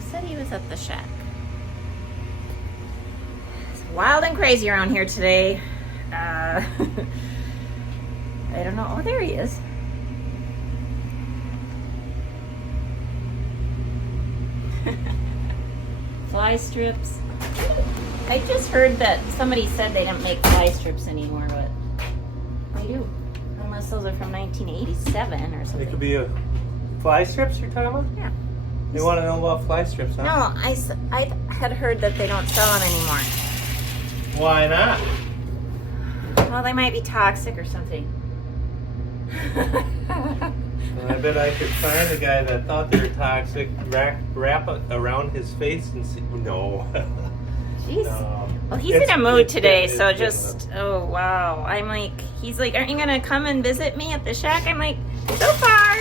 He said he was at the shack. It's wild and crazy around here today. I don't know. Oh, there he is. Fly strips. I just heard that somebody said they didn't make fly strips anymore, but they do. Unless those are from 1987 or something. It could be a fly strips you're talking about? Yeah. You want to know about fly strips, huh? No, I had heard that they don't sell them anymore. Why not? Well, they might be toxic or something. I bet I could find a guy that thought they were toxic, wrap it around his face and see. No. Jeez. No. Well, he's in a mood today, it's so good just, enough. oh, wow. I'm like, he's like, aren't you going to come and visit me at the shack? I'm like, so far,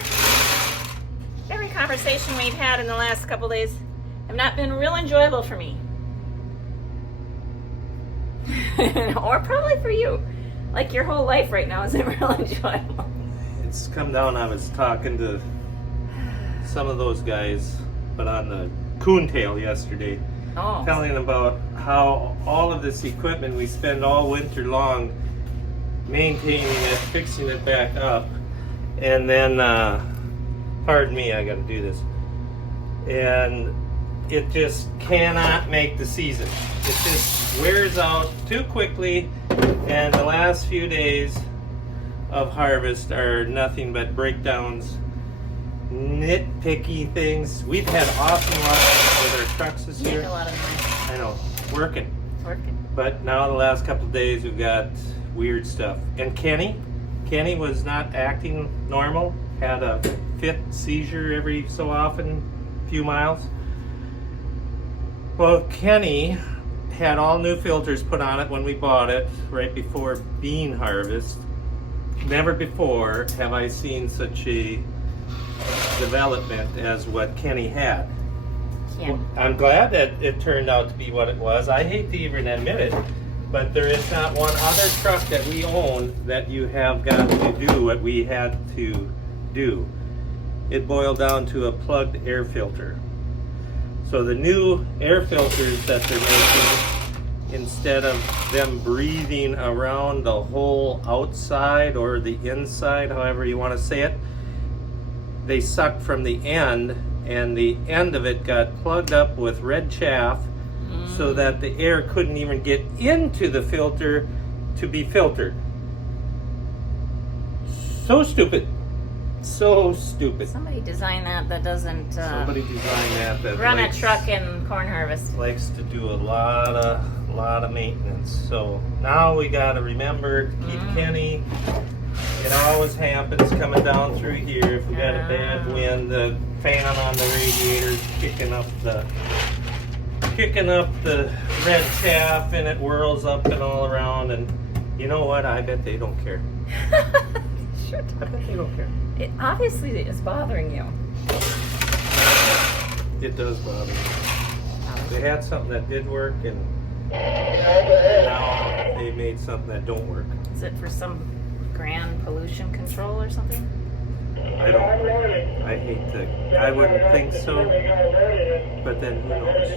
every conversation we've had in the last couple days have not been real enjoyable for me. Or probably for you. Like your whole life right now isn't real enjoyable. It's come down. I was talking to some of those guys, but on the coontail yesterday, telling about how all of this equipment we spend all winter long maintaining it, fixing it back up, and then, pardon me, I got to do this, and it just cannot make the season. It just wears out too quickly, and the last few days of harvest are nothing but breakdowns, nitpicky things. We've had awesome luck with our trucks this year. A lot of money. I know, working. It's working. But now the last couple of days we've got weird stuff. And Kenny was not acting normal, had a fit seizure every so often, few miles. Well, Kenny had all new filters put on it when we bought it, right before bean harvest. Never before have I seen such a development as what Kenny had. Yeah. Well, I'm glad that it turned out to be what it was. I hate to even admit it, but there is not one other truck that we own that you have got to do what we had to do. It boiled down to a plugged air filter. So the new air filters that they're making, instead of them breathing around the whole outside or the inside, however you want to say it, they sucked from the end, and the end of it got plugged up with red chaff so that the air couldn't even get into the filter to be filtered. So stupid. So stupid. Somebody designed that doesn't Somebody designed that run likes, a truck in corn harvest. likes to do a lot of maintenance. So now we got to remember to keep Kenny. It always happens coming down through here. If we got a bad wind, the fan on the radiator's kicking up the red chaff, and it whirls up and all around. And you know what? I bet they don't care. Sure. I bet they don't care. It obviously is bothering you. It does bother me. They had something that did work, and now they made something that don't work. Is it for some grand pollution control or something? I don't know. I hate to. I wouldn't think so. But then who knows?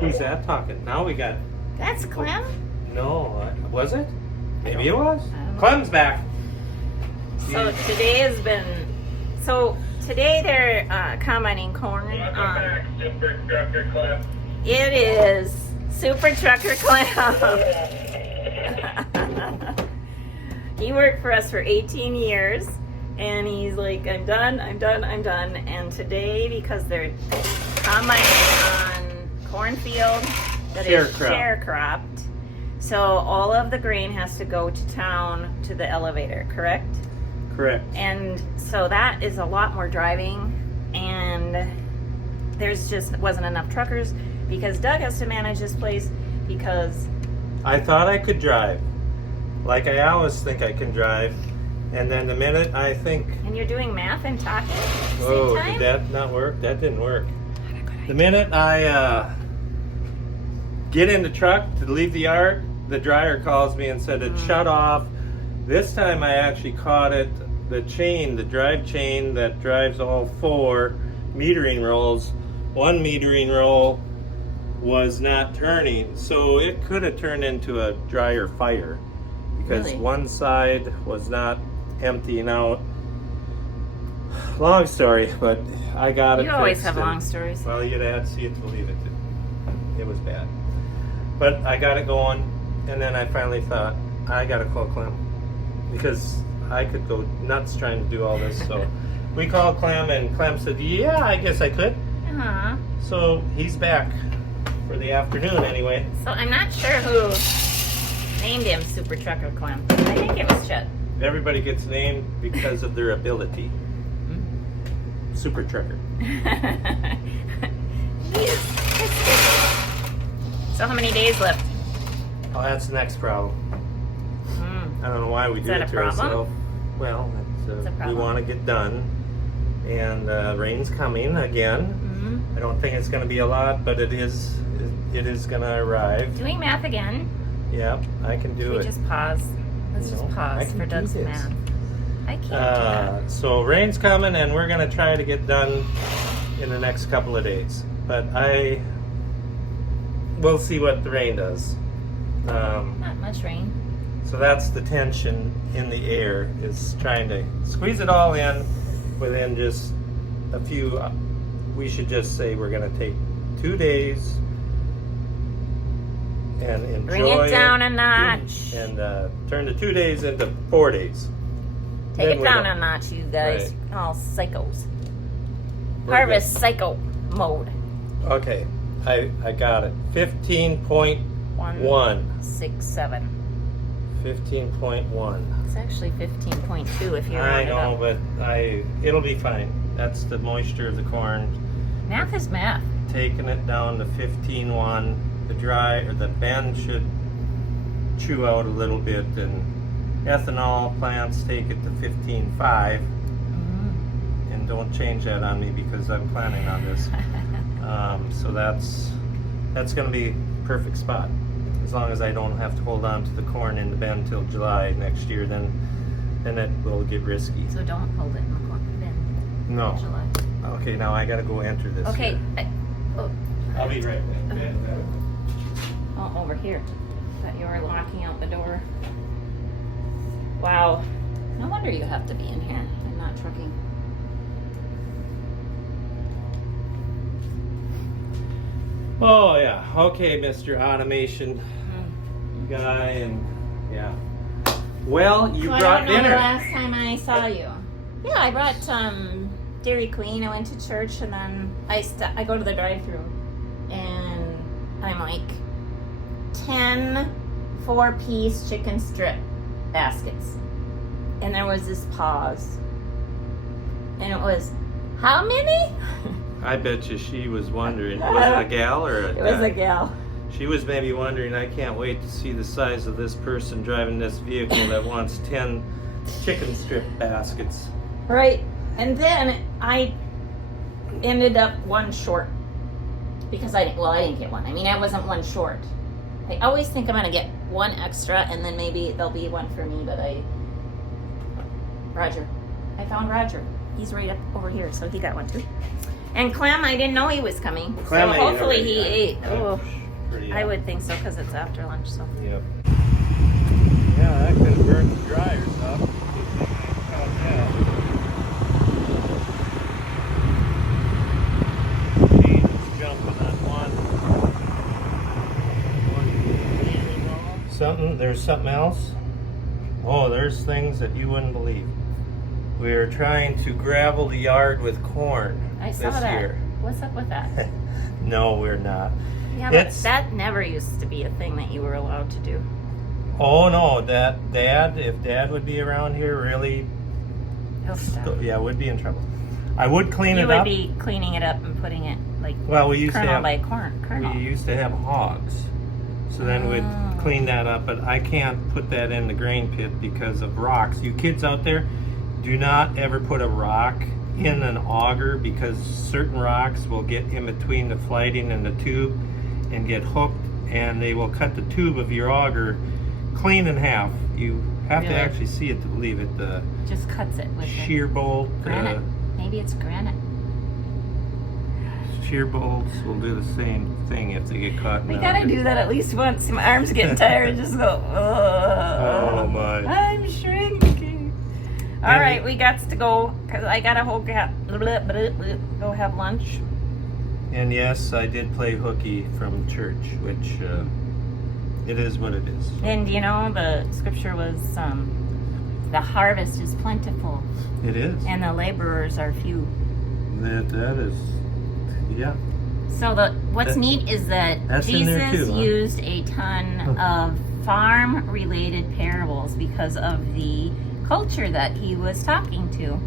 Who's that talking? Now we got. That's Clem. No, was it? Maybe it was. I don't know. Clem's back. So today has been. So today they're combining corn. Super Trucker Club. It is Super Trucker Clem. He worked for us for 18 years, and he's like, I'm done. And today, because they're combining on cornfield that is sharecropped, so all of the grain has to go to town to the elevator, correct? Correct. And so that is a lot more driving, and there's just wasn't enough truckers because Doug has to manage this place because I thought I could drive. Like I always think I can drive. And then the minute I think, and you're doing math and talking at the oh, same time? did that not work? That didn't work. The minute I get in the truck to leave the yard, the dryer calls me and said it shut off. This time I actually caught it, the chain, the drive chain that drives all 4 metering rolls one metering roll was not turning, so it could have turned into a dryer fire because Really? one side was not emptying out. Long story, but I got it. You always fixed have and- long stories. Well, you'd have to see it to believe it. It was bad, but I got it going, and then I finally thought I gotta call Clem because I could go nuts trying to do all this. So we called Clem, and Clem said, "Yeah, I guess I could." Uh-huh. So he's back for the afternoon anyway. So I'm not sure who named him Super Trucker Clem. I think it was Chet. Everybody gets named because of their ability. Super trucker. So how many days left? Oh, that's the next problem. Hmm. I don't know why we do that it a to problem? ourselves. Well, It's a we problem. want to get done, and rain's coming again. Hmm. I don't think it's going to be a lot, but it is going to arrive. Doing math again. Yep, I can do We it. just pause. Let's No, just I pause can for do Doug's this. math. I can't do that. So rain's coming, and we're going to try to get done in the next couple of days. But we'll see what the rain does. Not much rain. So that's the tension in the air, is trying to squeeze it all in within just a few. We should just say we're going to take 2 days and enjoy Bring it down a notch. and turn the 2 days into 4 days. Take Then it we down don't- a notch, you guys. Right. All psychos. We're Harvest psycho mode. Okay, I got it. 15.1. 167. 15.1. It's actually 15.2 if you I round it know, up. but it'll be fine. That's the moisture of the corn. Math is math. Taking it down to 15.1. The bend should chew out a little bit, and ethanol plants take it to 15.5. And don't change that on me because I'm planning on this. So that's going to be a perfect spot. As long as I don't have to hold on to the corn in the bend till July next year, then it will get risky. So don't hold it in the corner then. No. July. Okay, now I got to go enter this. Okay. here. I'll be right back. Oh, over here. Thought you were locking out the door. Wow. No wonder you have to be in here and not trucking. Oh yeah. Okay, Mr. Automation guy, and yeah. Well, you So I brought don't know dinner. the last time I saw you. Yeah, I brought Dairy Queen. I went to church, and then I go to the drive-thru, and I'm like 10 4-piece chicken strip baskets, and there was this pause, and it was, how many? I bet you she was wondering. Was it a gal or a It was a guy? gal. She was maybe wondering, I can't wait to see the size of this person driving this vehicle that wants 10 chicken strip baskets. Right, and then I ended up one short because I didn't get one. I mean, I wasn't one short. I always think I'm gonna get one extra, and then maybe there'll be one for me. But I found Roger. He's right up over here, so he got one too. And Clem, I didn't know he was coming, Clem so ate hopefully already, he yeah. ate. Yeah. Oh, Pretty, I would think so because it's after lunch. So Yep. Yeah, that could have burned the dryers up. Jesus, jumping on one. There's something else. Oh, there's things that you wouldn't believe. We are trying to gravel the yard with corn I saw this that. year. What's up with that? No, we're not. Yeah, but It's- that never used to be a thing that you were allowed to do. Oh no, if Dad would be around here, really, He'll stop. yeah, would be in trouble. I would clean You it would up. be cleaning it up and putting it like Well, we used to kernel have by kernel. we used to have hogs, so then we'd Oh. clean that up. But I can't put that in the grain pit because of rocks. You kids out there, do not ever put a rock in an auger because certain rocks will get in between the flighting and the tube and get hooked, and they will cut the tube of your auger clean in half. You have to Really? actually see it to believe it. The Just cuts it with shear bolt, granite. Maybe it's granite. cheer bolts will do the same thing if they get caught in We the gotta do that at least once. My arm's getting tired. Just go. Oh my. I'm shrinking. All right, we got to go because I gotta go have lunch. And yes, I did play hooky from church, which it is what it is. And you know the scripture was the harvest is plentiful It is. and the laborers are few. That is, yeah. So what's neat is that That's in there Jesus too, huh? used a ton of farm-related parables because of the culture that he was talking to.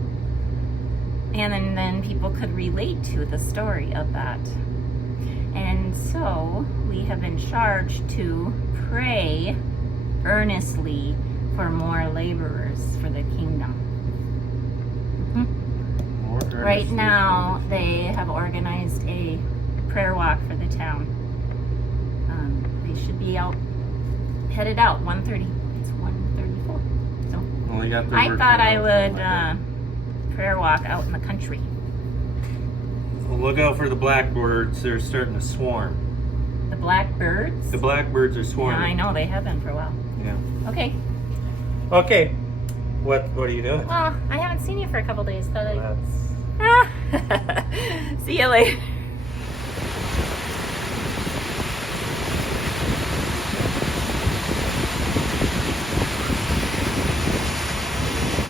And then people could relate to the story of that. And so we have been charged to pray earnestly for more laborers for the kingdom. Right now, they have organized a prayer walk for the town. They should be headed out 1:30. It's 1:34. So Well, we got the I work thought cut I out would for them, prayer walk out in the country. well, look out for the blackbirds. They're starting to swarm. The blackbirds. The blackbirds are Yeah, swarming. I know they have been for a while. Yeah. Okay. Okay. What are you doing? Well, I haven't seen you for a couple days. That's See you later.